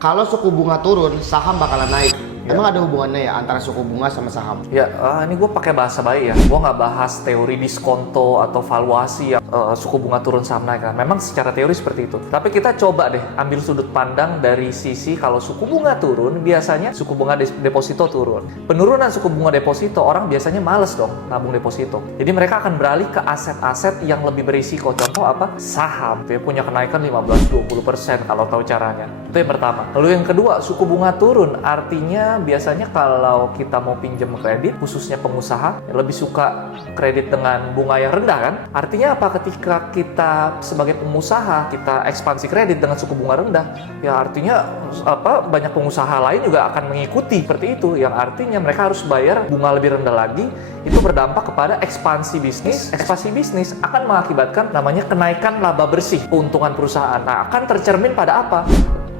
Kalau suku bunga turun, saham bakalan naik. Emang ada hubungannya ya antara suku bunga sama saham? Ya, ini gue pakai bahasa baik ya. Gue nggak bahas teori diskonto atau valuasi yang suku bunga turun saham naik kan. Memang secara teori seperti itu. Tapi kita coba deh ambil sudut pandang dari sisi kalau suku bunga turun, biasanya suku bunga deposito turun. Penurunan suku bunga deposito, orang biasanya males dong nabung deposito. Jadi mereka akan beralih ke aset-aset yang lebih berisiko. Contoh apa? Saham. Dia punya kenaikan 15-20% kalau tahu caranya. Itu yang pertama. Lalu yang kedua, suku bunga turun. Artinya biasanya kalau kita mau pinjam kredit, khususnya pengusaha, lebih suka kredit dengan bunga yang rendah kan? Artinya apa? Ketika kita sebagai pengusaha, kita ekspansi kredit dengan suku bunga rendah, ya artinya banyak pengusaha lain juga akan mengikuti seperti itu. Yang artinya mereka harus bayar bunga lebih rendah lagi. Itu berdampak kepada ekspansi bisnis. Ekspansi bisnis akan mengakibatkan namanya kenaikan laba bersih keuntungan perusahaan. Nah, akan tercermin pada apa?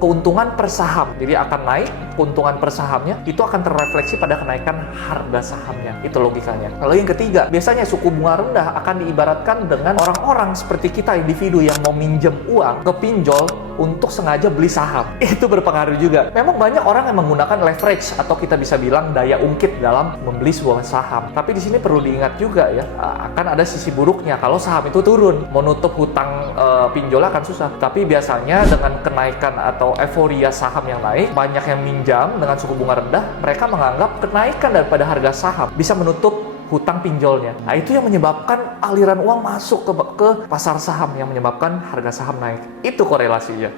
Keuntungan per saham. Jadi akan naik, keuntungan per sahamnya itu akan terrefleksi pada kenaikan harga sahamnya. Itu logikanya. Lalu yang ketiga, biasanya suku bunga rendah akan diibaratkan dengan orang-orang seperti kita, individu yang mau minjem uang ke pinjol untuk sengaja beli saham. Itu berpengaruh juga. Memang banyak orang yang menggunakan leverage atau kita bisa bilang daya ungkit dalam membeli sebuah saham. Tapi di sini perlu diingat juga ya, akan ada sisi buruknya kalau saham itu turun. Menutup hutang pinjol akan susah. Tapi biasanya dengan kenaikan atau euforia saham yang naik, banyak yang minjam dengan suku bunga rendah, mereka menganggap kenaikan daripada harga saham bisa menutup hutang pinjolnya. Nah, itu yang menyebabkan aliran uang masuk ke pasar saham, yang menyebabkan harga saham naik. Itu korelasinya.